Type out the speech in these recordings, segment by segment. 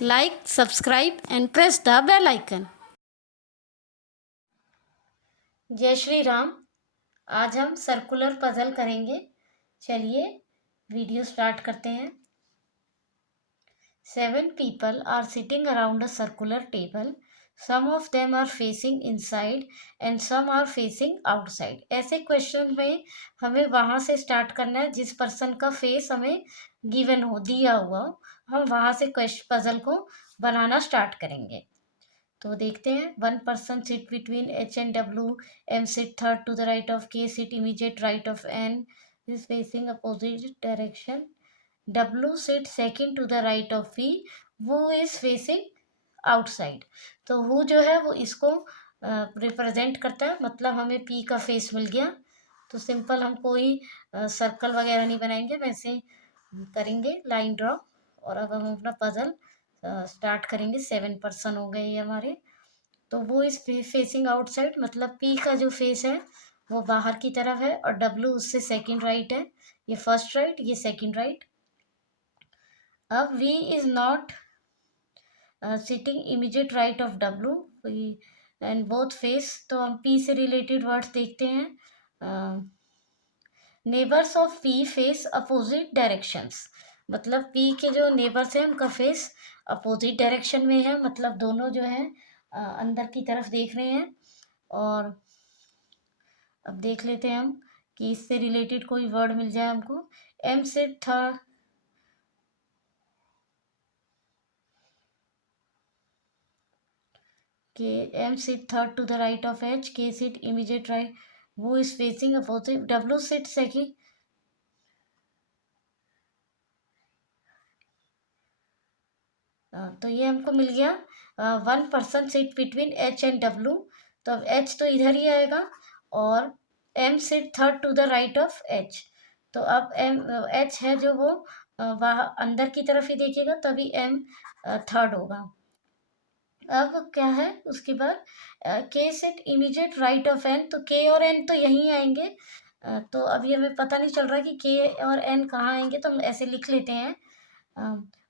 like, subscribe and press the bell icon. जय श्री राम। आज हम सर्कुलर पजल करेंगे। चलिए वीडियो स्टार्ट करते हैं। 7 people are sitting around a circular table. Some of them are facing inside and some are facing outside. ऐसे question में हमें वहां से स्टार्ट करना है जिस पर्सन का फेस हमें गिवन हो, दिया हुआ हो। हम वहां से क्वेश्चन पजल को बनाना स्टार्ट करेंगे। तो देखते हैं। 1 person sit between H and W. M sit third to the right of K, sit immediate right of N, is facing opposite direction. W sit second to the right of V, who is facing outside. तो who जो है वो इसको represent करता है, मतलब हमें P का फेस मिल गया। तो सिंपल हम कोई सर्कल वगैरह नहीं बनाएंगे, वैसे करेंगे लाइन ड्रॉ। और अब हम अपना पजल स्टार्ट करेंगे। 7 पर्सन हो गए ये हमारे। तो वो इस फेसिंग आउटसाइड, मतलब पी का जो फेस है वो बाहर की तरफ है और डब्ल्यू उससे सेकंड राइट है। ये फर्स्ट राइट, ये सेकंड राइट। अब V is not sitting immediate right of W and both face. तो हम पी से रिलेटेड वर्ड्स देखते हैं। Neighbours of P face opposite directions, मतलब पी के जो नेबर्स हैं उनका फेस अपोजिट डायरेक्शन में है, मतलब दोनों जो है अंदर की तरफ देख रहे हैं। और अब देख लेते हैं हम कि इससे रिलेटेड कोई वर्ड मिल जाए हमको। एम से थर्ड, के M sit third to the right of H, K sit immediate right, वो is facing opposite, W sit second. तो ये हमको मिल गया। 1 person sit between H and W. तो अब एच तो इधर ही आएगा और M sit third to the right of H. तो अब एम एच है जो वो वहाँ अंदर की तरफ ही देखेगा, तभी एम थर्ड होगा। अब क्या है उसके बाद, K sit immediate right of N. तो के और एन तो यहीं आएंगे। तो अभी हमें पता नहीं चल रहा कि के और एन कहाँ आएंगे, तो हम ऐसे लिख लेते हैं।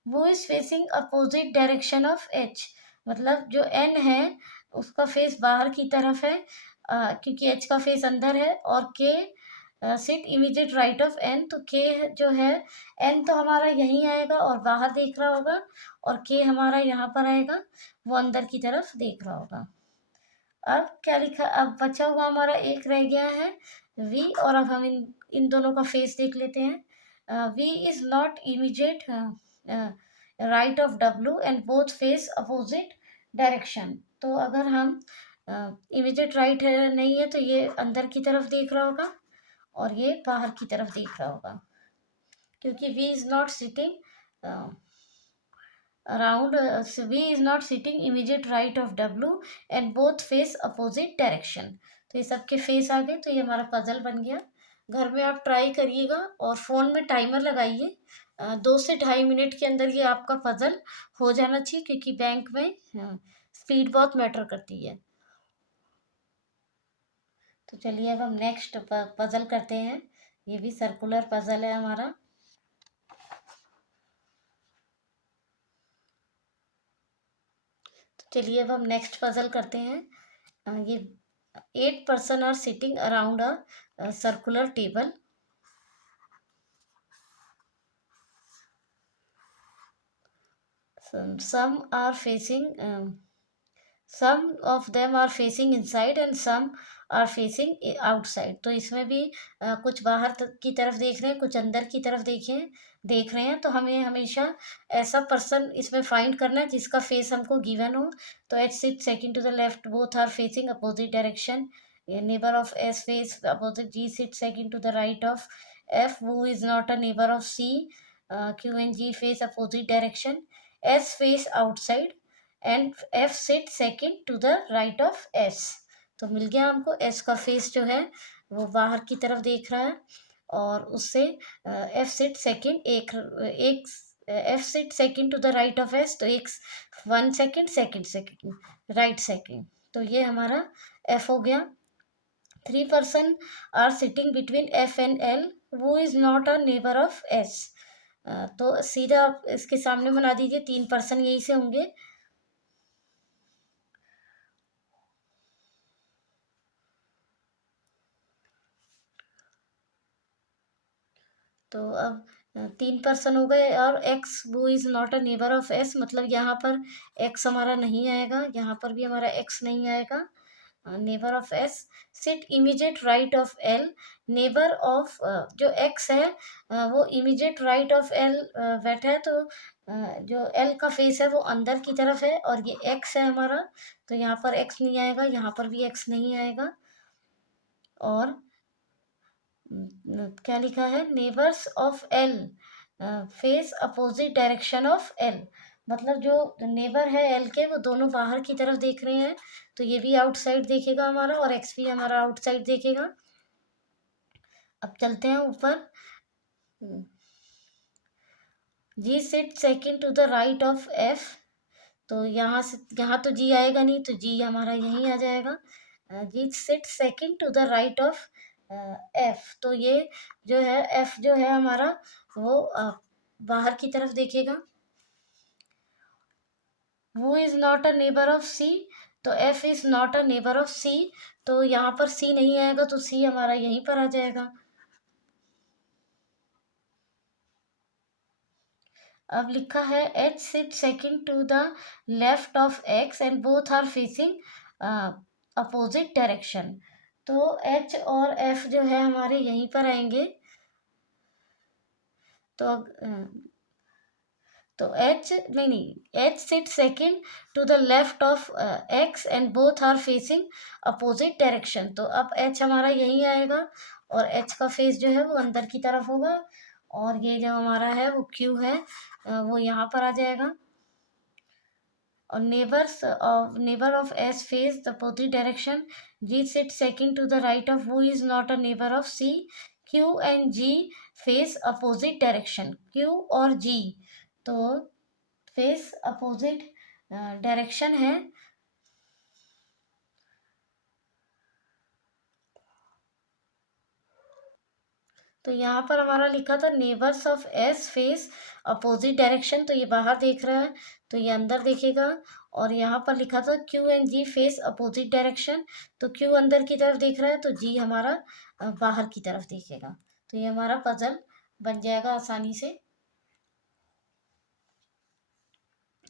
वो is facing opposite direction of H, मतलब जो एन है उसका फेस बाहर की तरफ है, क्योंकि एच का फेस अंदर है। और K sit immediate right of N, तो के जो है, एन तो हमारा यहीं आएगा और बाहर देख रहा होगा, और के हमारा यहाँ पर आएगा, वो अंदर की तरफ देख रहा होगा। अब क्या लिखा, अब बचा हुआ हमारा एक रह गया है वी। और अब हम इन दोनों का फेस देख लेते हैं। V is not immediate right of W and both face opposite direction. तो अगर हम इमीडिएट राइट है नहीं है तो ये अंदर की तरफ देख रहा होगा और ये बाहर की तरफ देख रहा होगा, क्योंकि V is not sitting around V is not sitting immediate right of W and both face opposite direction। तो ये सबके फेस आ गए। तो ये हमारा पजल बन गया। घर में आप ट्राई करिएगा और फ़ोन में टाइमर लगाइए। 2 से 2.5 मिनट के अंदर ये आपका पजल हो जाना चाहिए, क्योंकि बैंक में स्पीड बहुत मैटर करती है। तो चलिए अब हम नेक्स्ट पजल करते हैं। ये भी सर्कुलर पजल है हमारा। तो चलिए अब हम नेक्स्ट पजल करते हैं। ये 8 person are sitting around a circular table. Some are facing, some of them are facing inside and some are facing outside। तो इसमें भी कुछ बाहर की तरफ देख रहे हैं, कुछ अंदर की तरफ देख रहे हैं। तो हमें हमेशा ऐसा पर्सन इसमें फाइंड करना है जिसका फेस हमको गिवन हो। तो H sit second to the left, both are facing opposite direction. neighbor of S face opposite G, sit second to the right of F, who is not a neighbor of C। Q and G face opposite direction। S face outside and F sit second to the right of S। तो मिल गया हमको। S का face जो है वो बाहर की तरफ देख रहा है और उससे F sit second एक F sit second to the right of S, तो एक 1 second, second राइट सेकंड। तो ये हमारा F हो गया। 3 person are sitting between F and L, who is not a neighbor of S। तो सीधा आप इसके सामने बना दीजिए, 3 पर्सन यहीं से होंगे। तो अब 3 पर्सन हो गए, और एक्स वो is not a neighbour of S, मतलब यहाँ पर एक्स हमारा नहीं आएगा, यहाँ पर भी हमारा एक्स नहीं आएगा। Neighbour of S sit immediate right of L. Neighbour of जो एक्स है वो इमीडिएट राइट ऑफ एल बैठा है, तो जो एल का फेस है वो अंदर की तरफ है, और ये एक्स है हमारा, तो यहाँ पर एक्स नहीं आएगा, यहाँ पर भी एक्स नहीं आएगा। और क्या लिखा है, neighbours of L face opposite direction of L, मतलब जो नेबर है एल के वो दोनों बाहर की तरफ देख रहे हैं, तो ये भी आउटसाइड देखेगा हमारा, और एक्स भी हमारा आउटसाइड देखेगा। अब चलते हैं ऊपर। G sit second to the right of F, तो यहाँ से यहाँ तो जी आएगा नहीं, तो जी हमारा यहीं आ जाएगा। G sit second to the right of F, तो ये जो है एफ जो है हमारा वो बाहर की तरफ देखेगा। वो is not a neighbour of C, तो F is not a neighbour of C, तो यहाँ पर सी नहीं आएगा, तो सी हमारा यहीं पर आ जाएगा। अब लिखा है H sit second to the left of X and both are facing opposite direction, तो एच और एफ जो है हमारे यहीं पर आएंगे। तो तो एच नहीं नहीं, H sit second to the left of X and both are facing opposite direction, तो अब एच हमारा यहीं आएगा, और एच का फेस जो है वो अंदर की तरफ होगा, और ये जो हमारा है वो क्यू है वो यहाँ पर आ जाएगा। और neighbour of S face the opposite direction. G sit second to the right of who is not a neighbour of C. Q and G face opposite direction, Q और जी तो फेस अपोजिट डायरेक्शन है। तो यहाँ पर हमारा लिखा था neighbours of S face opposite direction, तो ये बाहर देख रहा है, तो ये अंदर देखेगा। और यहाँ पर लिखा था Q and G face opposite direction, तो क्यू अंदर की तरफ देख रहा है, तो जी हमारा बाहर की तरफ देखेगा। तो ये हमारा पजल बन जाएगा आसानी से।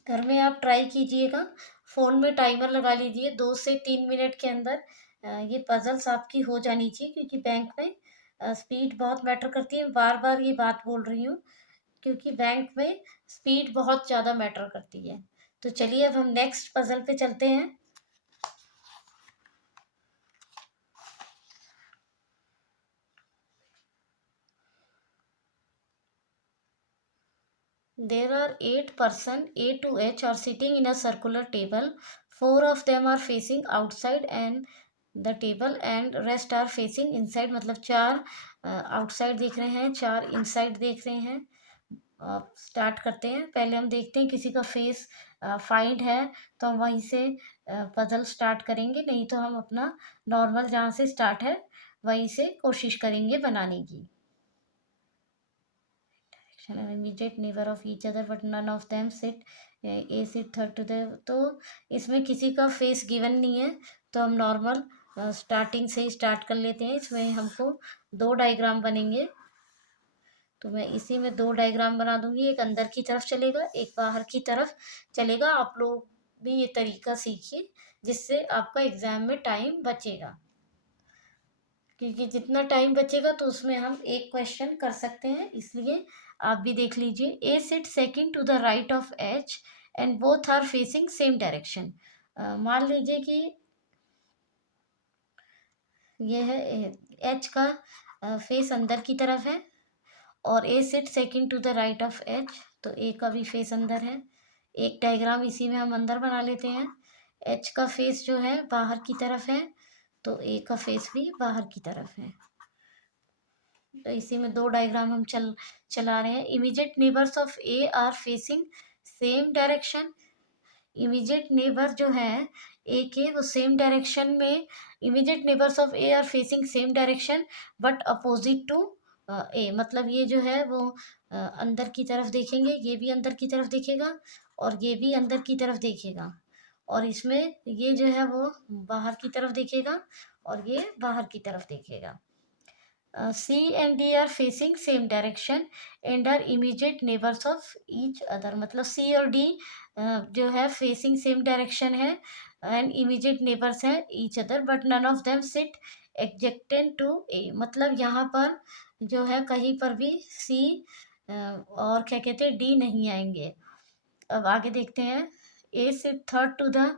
घर में आप ट्राई कीजिएगा, फ़ोन में टाइमर लगा लीजिए, 2 से 3 मिनट के अंदर ये पजल्स आपकी हो जानी चाहिए, क्योंकि बैंक में स्पीड बहुत मैटर करती है। बार बार ये बात बोल रही हूँ, क्योंकि बैंक में स्पीड बहुत ज़्यादा मैटर करती है। तो चलिए अब हम नेक्स्ट पजल पे चलते हैं। There are 8 person A to H are sitting in a circular table. 4 of them are facing outside and the table and rest are facing inside, मतलब 4 आउटसाइड देख रहे हैं, 4 इनसाइड देख रहे हैं। स्टार्ट करते हैं। पहले हम देखते हैं किसी का फेस फाइंड है, तो हम वहीं से पजल स्टार्ट करेंगे, नहीं तो हम अपना नॉर्मल जहाँ से स्टार्ट है वहीं से कोशिश करेंगे बनाने की। Immediate neighbour of each other but none of them sit, A sit third to the, तो इसमें किसी का फेस गिवन नहीं है, तो हम नॉर्मल स्टार्टिंग से ही स्टार्ट कर लेते हैं। इसमें हमको 2 डायग्राम बनेंगे, तो मैं इसी में 2 डायग्राम बना दूंगी, एक अंदर की तरफ चलेगा, एक बाहर की तरफ चलेगा। आप लोग भी ये तरीका सीखिए, जिससे आपका एग्जाम में टाइम बचेगा, क्योंकि जितना टाइम बचेगा तो उसमें हम एक क्वेश्चन कर सकते हैं, इसलिए आप भी देख लीजिए। A sit second to the right of H and both are facing same direction. मान लीजिए कि ये है एच का फेस अंदर की तरफ है, और A sit second to the right of H, तो ए का भी फेस अंदर है। एक डायग्राम इसी में हम अंदर बना लेते हैं। एच का फेस जो है बाहर की तरफ है, तो ए का फेस भी बाहर की तरफ है। तो इसी में 2 डायग्राम हम चला रहे हैं। Immediate neighbours of A are facing same direction. Immediate neighbour जो है ए के, वो सेम डायरेक्शन में, immediate neighbours of A are facing same direction but opposite to A, मतलब ये जो है वो अंदर की तरफ देखेंगे, ये भी अंदर की तरफ देखेगा और ये भी अंदर की तरफ देखेगा, और इसमें ये जो है वो बाहर की तरफ देखेगा और ये बाहर की तरफ देखेगा। C and D are facing same direction and are immediate neighbors of each other, मतलब C और D जो है facing same direction है and immediate neighbors हैं each other, but none of them sit adjacent to A, मतलब यहाँ पर जो है कहीं पर भी C और क्या कहते हैं D नहीं आएंगे। अब आगे देखते हैं। A sit third to the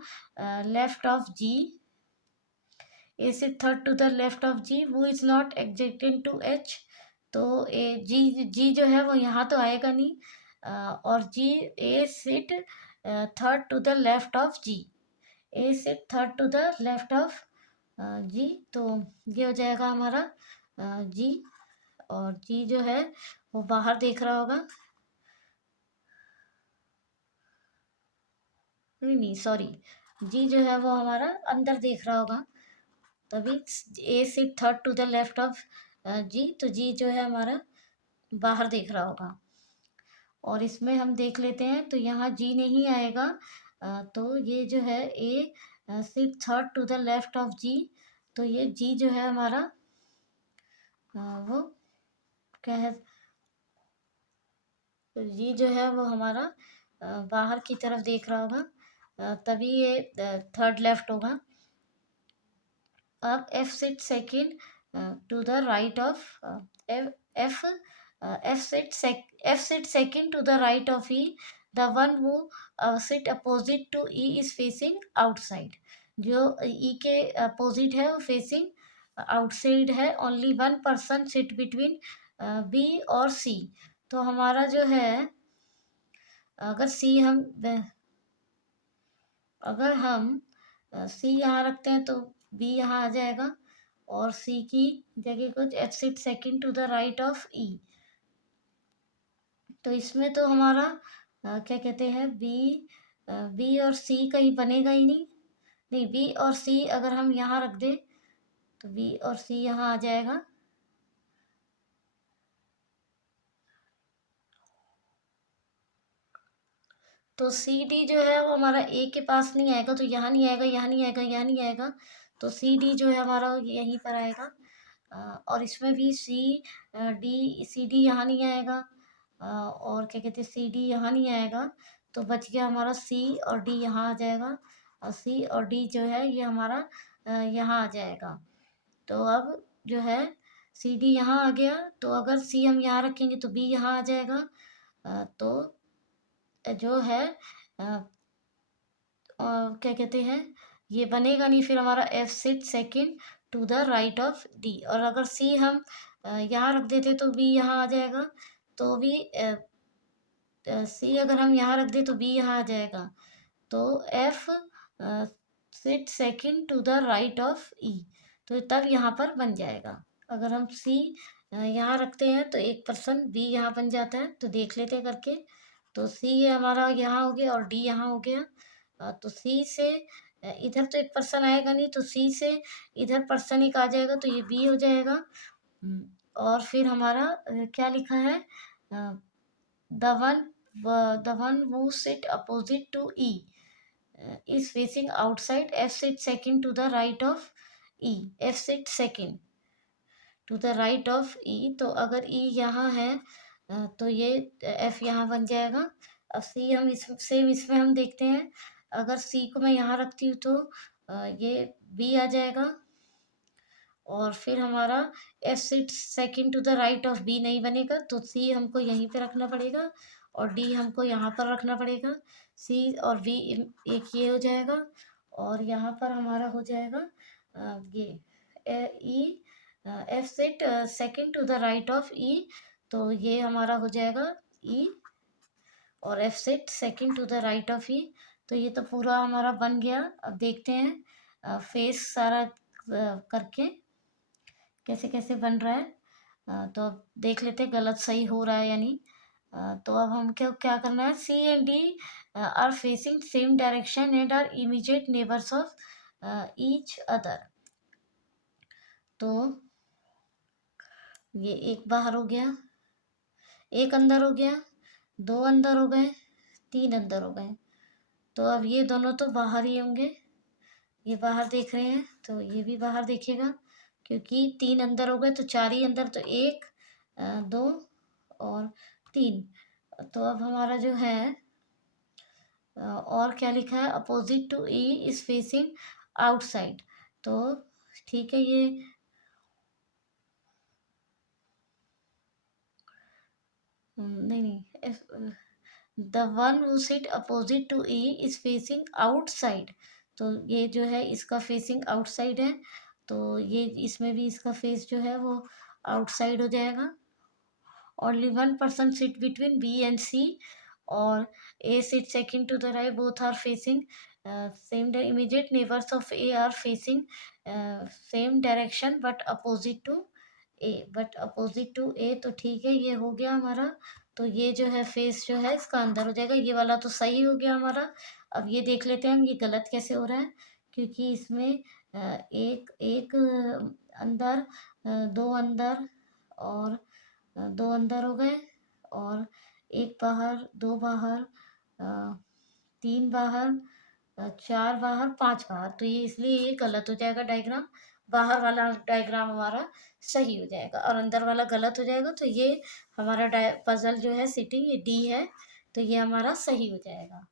left of G, A से third to the left of G, वो is not adjacent to H. तो ए जी जो है वो यहाँ तो आएगा नहीं, और G A sit third to the left of G, A sit third to the left of G. तो ये हो जाएगा हमारा जी, और जी जो है वो बाहर देख रहा होगा, नहीं नहीं सॉरी, जी जो है वो हमारा अंदर देख रहा होगा, तभी A sit third to the left of G, तो जी जो है हमारा बाहर देख रहा होगा। और इसमें हम देख लेते हैं तो यहाँ जी नहीं आएगा, तो ये जो है A sit third to the left of G, तो ये जी जो है हमारा वो क्या है, तो जी जो है वो हमारा बाहर की तरफ देख रहा होगा, तभी ये थर्ड लेफ्ट होगा। अब F sit second to the right of F F sit second to the right of E, the one वो sit opposite to E is facing outside, जो ई के अपोजिट है वो फेसिंग आउटसाइड है। Only one person sit between B और C, तो हमारा जो है अगर सी हम अगर हम सी यहाँ रखते हैं तो बी यहाँ आ जाएगा, और सी की जगह कुछ F sit second to the right of E, तो इसमें तो हमारा क्या कहते हैं बी और सी कहीं बनेगा ही नहीं, नहीं बी और सी अगर हम यहाँ रख दें तो बी और सी यहाँ आ जाएगा, तो सी डी जो है वो हमारा ए के पास नहीं आएगा, तो यहाँ नहीं आएगा, यहाँ नहीं आएगा, यहाँ नहीं आएगा, तो सी डी जो है हमारा यहीं पर आएगा। और इसमें भी सी डी यहाँ नहीं आएगा, और क्या कहते हैं सी डी यहाँ नहीं आएगा, तो बच गया हमारा सी और डी यहाँ आ जाएगा, और सी और डी जो है ये हमारा यहाँ आ जाएगा। तो अब जो है सी डी यहाँ आ गया, तो अगर सी हम यहाँ रखेंगे तो बी यहाँ आ जाएगा, तो जो है क्या कहते हैं ये बनेगा नहीं, फिर हमारा F sit second to the right of D, और अगर सी हम यहाँ रख देते तो बी यहाँ आ जाएगा, तो भी सी अगर हम यहाँ रख दे तो बी यहाँ आ जाएगा, तो F sit second to the right of E, तो तब यहाँ पर बन जाएगा। अगर हम सी यहाँ रखते हैं तो एक पर्सन बी यहाँ बन जाता है, तो देख लेते हैं करके, तो सी हमारा यहाँ हो गया और डी यहाँ हो गया, तो सी से इधर तो एक पर्सन आएगा नहीं, तो सी से इधर पर्सन एक आ जाएगा, तो ये बी हो जाएगा। और फिर हमारा क्या लिखा है, the one the one who sit opposite to E is facing outside, F sit second to the right of E, F sit second to the right of E, तो अगर ई यहाँ है तो ये एफ यहाँ बन जाएगा। अब सी हम सेम इसमें हम देखते हैं, अगर सी को मैं यहाँ रखती हूँ तो ये बी आ जाएगा, और फिर हमारा F sit second to the right of B नहीं बनेगा, तो सी हमको यहीं पे रखना पड़ेगा और डी हमको यहाँ पर रखना पड़ेगा, सी और बी एक ये हो जाएगा, और यहाँ पर हमारा हो जाएगा ये E F set second to the right of E, तो ये हमारा हो जाएगा ई, और F set second to the right of E, तो ये तो पूरा हमारा बन गया। अब देखते हैं फेस सारा करके कैसे कैसे बन रहा है, तो अब देख लेते हैं गलत सही हो रहा है या नहीं। तो अब हम क्या क्या करना है, C and D are facing same direction and are immediate neighbours of each other, तो ये एक बाहर हो गया, एक अंदर हो गया, दो अंदर हो गए, तीन अंदर हो गए। तो अब ये दोनों तो बाहर ही होंगे, ये बाहर देख रहे हैं तो ये भी बाहर देखेगा, क्योंकि तीन अंदर हो गए तो चार ही अंदर, तो एक, दो और तीन। तो अब हमारा जो है और क्या लिखा है, opposite to E is facing outside. तो ठीक है, ये नहीं नहीं, the one who sit opposite to E is facing outside. तो ये जो है इसका फेसिंग आउटसाइड है, तो ये इसमें भी इसका फेस जो है वो आउटसाइड हो जाएगा। Only one person sit between B and C, or A sits second to the right. Both are facing same. The immediate neighbors of A are facing same direction but opposite to A. But opposite to A, तो ठीक है, ये हो गया हमारा। तो ये जो है फेस जो है इसका अंदर हो जाएगा, ये वाला तो सही हो गया हमारा। अब ये देख लेते हैं हम ये गलत कैसे हो रहा है, क्योंकि इसमें एक एक अंदर, दो अंदर और दो अंदर हो गए, और एक बाहर, दो बाहर, तीन बाहर, चार बाहर, पांच बाहर। तो ये इसलिए ये गलत हो जाएगा डायग्राम। बाहर वाला डायग्राम हमारा सही हो जाएगा और अंदर वाला गलत हो जाएगा। तो ये हमारा पजल जो है सिटिंग, ये डी है, तो ये हमारा सही हो जाएगा।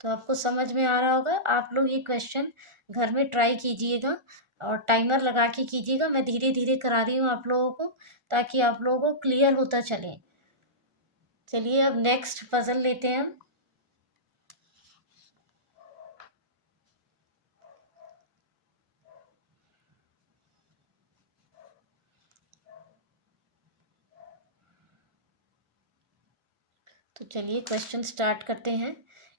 तो आपको समझ में आ रहा होगा। आप लोग ये क्वेश्चन घर में ट्राई कीजिएगा और टाइमर लगा के कीजिएगा। मैं धीरे धीरे करा रही हूँ आप लोगों को, ताकि आप लोगों को क्लियर होता चले। चलिए अब नेक्स्ट पजल लेते हैं हम। तो चलिए क्वेश्चन स्टार्ट करते हैं।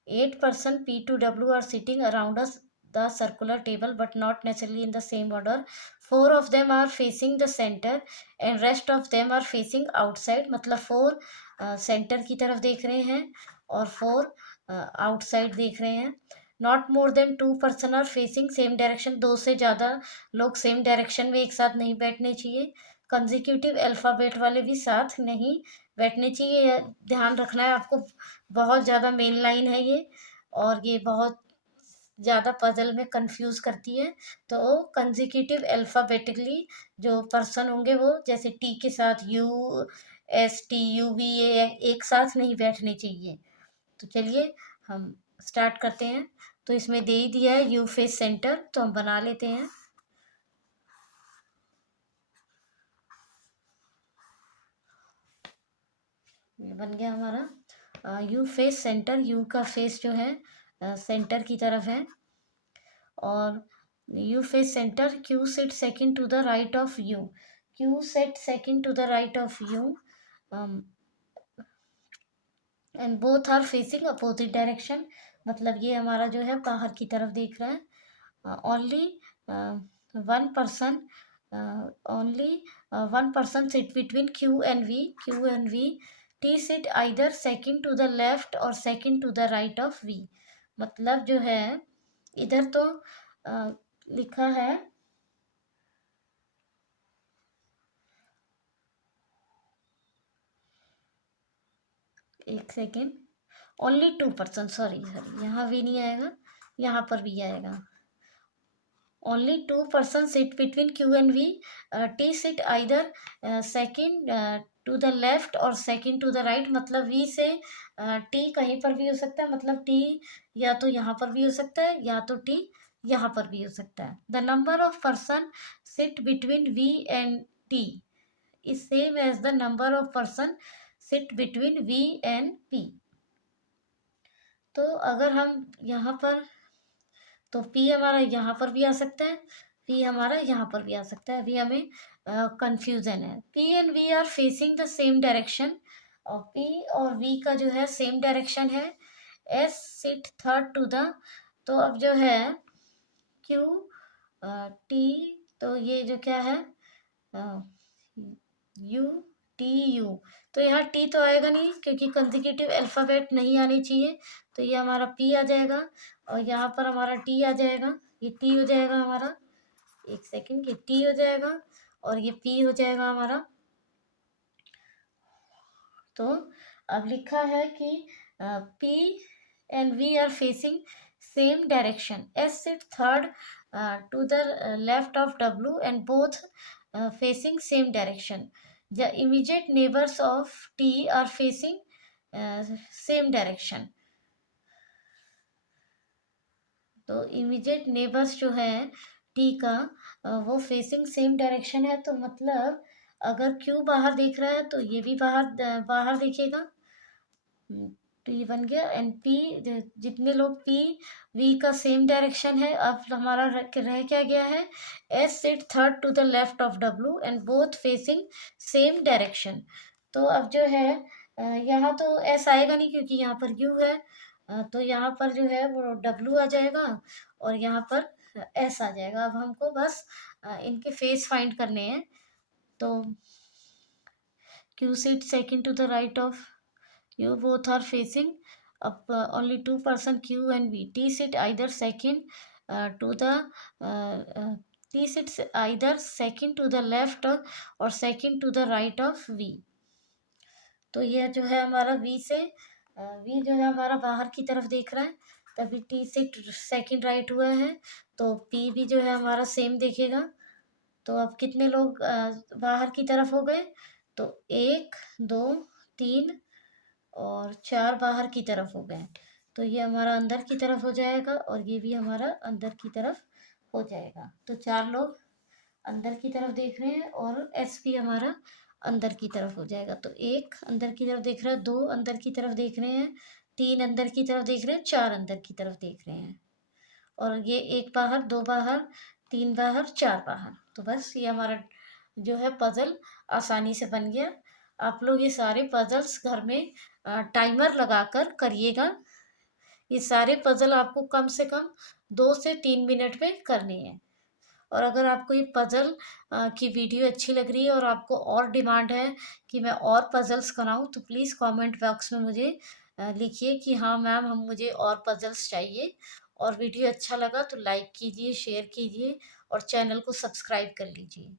8 person P2W are sitting around us the circular table but not necessarily in the same order. 4 of them are facing the center and rest of them are facing outside. मतलब 4 centre की तरफ देख रहे हैं और 4 outside देख रहे हैं। Not more than 2 person are facing same direction. दो से ज़्यादा लोग सेम डायरेक्शन में एक साथ नहीं बैठने चाहिए। कंजिक्यूटिव अल्फ़ाबेट वाले भी साथ नहीं बैठने चाहिए। यह ध्यान रखना है आपको, बहुत ज़्यादा मेन लाइन है ये, और ये बहुत ज़्यादा पजल में कंफ्यूज करती है। तो कंजिक्यूटिव अल्फ़ाबेटिकली जो पर्सन होंगे वो जैसे टी के साथ USTUV एक साथ नहीं बैठने चाहिए। तो चलिए हम स्टार्ट करते हैं। तो इसमें दे ही दिया है यू फेस सेंटर, तो हम बना लेते हैं। ये बन गया हमारा यू फेस सेंटर। यू का फेस जो है सेंटर की तरफ है, और U face centre. Q set second to the right of U. Q set second to the right of U, and both are facing opposite direction. मतलब ये हमारा जो है बाहर की तरफ देख रहा है। Only one person only one person sit between Q and V. Q and V. T sit either second to the left और second to the right of V. मतलब जो है इधर तो लिखा है, एक second, only 2 person, sorry sorry, यहाँ भी नहीं आएगा, यहाँ पर भी आएगा। Only 2 person sit between Q and V. T sit either second to the left और सेकेंड टू द राइट। मतलब वी से टी कहीं पर भी हो सकता है। मतलब टी या तो यहाँ पर भी हो सकता है, या तो टी यहाँ पर भी हो सकता है। The number of person sit between V and T is same as the number of person sit between V and P। तो अगर हम यहाँ पर, तो P हमारा यहाँ पर भी आ सकता है, P हमारा यहाँ पर भी आ सकता है। अभी हमें कंफ्यूजन है। P and V are facing the same direction, और P और V का जो है सेम डायरेक्शन है। S sit third to the. तो अब जो है Q T, तो ये जो क्या है, U PU। तो यहाँ T तो आएगा नहीं क्योंकि कंसेक्यूटिव अल्फ़ाबेट नहीं आने चाहिए, तो ये हमारा P आ जाएगा और यहाँ पर हमारा T आ जाएगा, ये T हो जाएगा हमारा, एक सेकंड, ये T हो जाएगा और ये P हो जाएगा हमारा। तो अब लिखा है कि P and V are facing same direction. S sit third to the left of W and both facing same direction. The immediate neighbors of T are facing same direction. तो इमीडिएट नेबर्स जो है T का वो facing same direction है, तो मतलब अगर Q बाहर देख रहा है तो ये भी बाहर बाहर देखेगा। टी बन गया एंड पी, जितने लोग पी वी का सेम डायरेक्शन है। अब हमारा रह क्या गया है, S sit third to the left of W and both facing same direction. तो अब जो है यहाँ तो एस आएगा नहीं क्योंकि यहाँ पर यू है, तो यहाँ पर जो है वो डब्ल्यू आ जाएगा और यहाँ पर एस आ जाएगा। अब हमको बस इनके फेस फाइंड करने हैं। तो Q sit second to the right of you both are facing up, only two person Q and V. T sit either second to the T sits either second to the left or second to the right of V. तो यह जो है हमारा V से V जो है हमारा बाहर की तरफ देख रहा है, तभी T सिट सेकंड राइट हुआ है, तो P भी जो है हमारा सेम देखेगा। तो अब कितने लोग बाहर की तरफ हो गए, तो 1 2 3 और 4 बाहर की तरफ हो गए। तो ये हमारा अंदर की तरफ हो जाएगा और ये भी हमारा अंदर की तरफ हो जाएगा। तो 4 लोग अंदर की तरफ देख रहे हैं और एस भी हमारा अंदर की तरफ हो जाएगा। तो 1 अंदर की तरफ देख रहा है, 2 अंदर की तरफ देख रहे हैं, 3 अंदर की तरफ देख रहे हैं, 4 अंदर की तरफ देख रहे हैं और ये 1 बाहर, 2 बाहर, 3 बाहर, 4 बाहर। तो बस ये हमारा जो है पजल आसानी से बन गया। आप लोग ये सारे पजल्स घर में टाइमर लगाकर करिएगा। ये सारे पजल आपको कम से कम 2 से 3 मिनट में करने हैं। और अगर आपको ये पजल की वीडियो अच्छी लग रही है और आपको और डिमांड है कि मैं और पजल्स कराऊं, तो प्लीज़ कमेंट बॉक्स में मुझे लिखिए कि हाँ मैम, हम मुझे और पजल्स चाहिए। और वीडियो अच्छा लगा तो लाइक कीजिए, शेयर कीजिए और चैनल को सब्सक्राइब कर लीजिए।